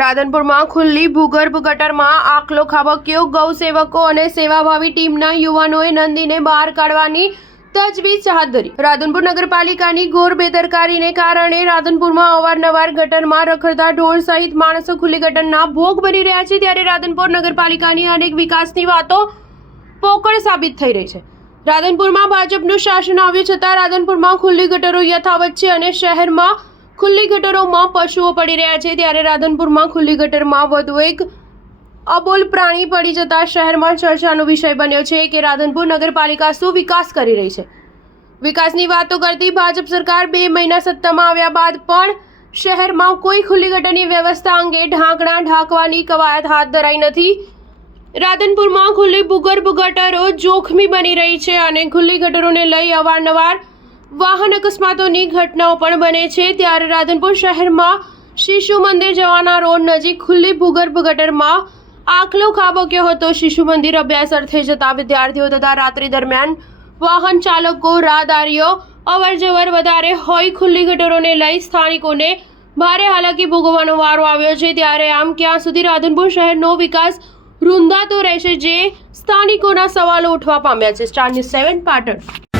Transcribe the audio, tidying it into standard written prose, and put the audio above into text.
રાધનપુરમાં ખુલ્લી ભૂગર્ભ ગટરમાં આખલો ખાબક્યો। ગૌસેવકો અને સેવાભાવી ટીમના યુવાનોએ નંદીને બહાર કાઢવાની તજવીજ હાથ ધરી। રાધનપુર નગરપાલિકાની ઘોર બેદરકારીને કારણે રાધનપુરમાં અવારનવાર ગટરમાં રખડતા ઢોર સહિત માણસો ખુલ્લી ગટરના ભોગ બની રહ્યા છે। ત્યારે રાધનપુર નગરપાલિકાની અનેક વિકાસની વાતો પોકળ સાબિત થઈ રહી છે। રાધનપુરમાં ભાજપનું શાસન આવ્યું છતાં રાધનપુરમાં ખુલ્લી ગટરો યથાવત છે અને શહેરમાં ખુલ્લી ગટરોમાં પશુઓ પડી રહ્યા છે। ત્યારે રાધનપુરમાં ખુલ્લી ગટરમાં વધુ એક અબોલ પ્રાણી પડી જતા શહેરમાં ચર્ચાનો વિષય બન્યો છે કે રાધનપુર નગરપાલિકા શું વિકાસ કરી રહી છે। વિકાસની વાતો કરતી ભાજપ સરકાર 2 મહિના સત્તામાં આવ્યા બાદ પણ શહેરમાં કોઈ ખુલ્લી ગટરની વ્યવસ્થા અંગે ઢાંકણા ઢાંકવાની કવાયત હાથ ધરાઈ નથી। રાધનપુરમાં ખુલ્લી ભૂગર્ભ ગટરો જોખમી બની રહી છે અને ખુલ્લી ગટરોને લઈ અવારનવાર વાહન અકસ્માતોની ઘટનાઓ પણ બને છે। ત્યારે રાધનપુર શહેરમાં શિશુ મંદિર જવાના રોડ નજીક ખુલ્લી ભૂગર્ભ ગટરમાં આખલો ખાબક્યો હતો। શિશુ મંદિર અભ્યાસ અર્થે જતા વિદ્યાર્થીઓ તથા રાત્રિ દરમિયાન વાહન ચાલકો રાહદારીઓ અવરજવર વધારે હોય ખુલ્લી ગટરોને લઈ સ્થાનિકોને ભારે હાલાકી ભોગવવાનો વારો આવ્યો છે। ત્યારે આમ ક્યાં સુધી રાધનપુર શહેરનો વિકાસ રૂંધાતો રહેશે, જે સ્થાનિકોના સવાલો ઉઠવા પામ્યા છે। Star news 7 Patan.